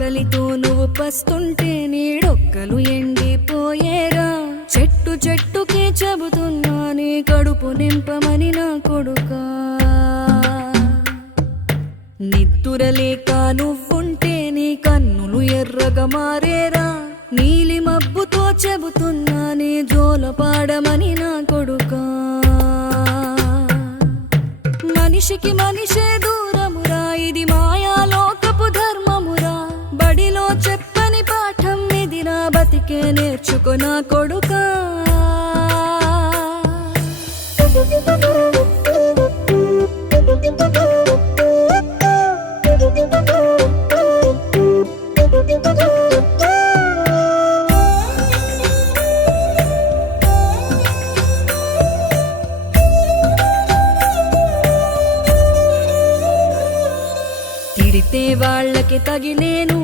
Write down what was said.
ఆకలితో నువ్వు పస్తుంటే నీడొక్కలు ఎండిపోయేరా. చెట్టు చెట్టుకే చెబుతున్నా నీ కడుపు నింపమని నా కొడుకా. నిద్దురలేక నువ్వుంటే నీ కన్నులు ఎర్రగా మారేరా. నీలి మబ్బుతో చెబుతున్నా నీ జోలపాడమని నా కొడుకా. మనిషికి మనిషే దూరమురా, ఇది మాయాలోకపు ధర్మమురా. బడిలో చెప్పని పాఠం ఇది, నా బతికే నేర్చుకో నా కొడుకా. తిడితే వాళ్ళకి తగిలేను,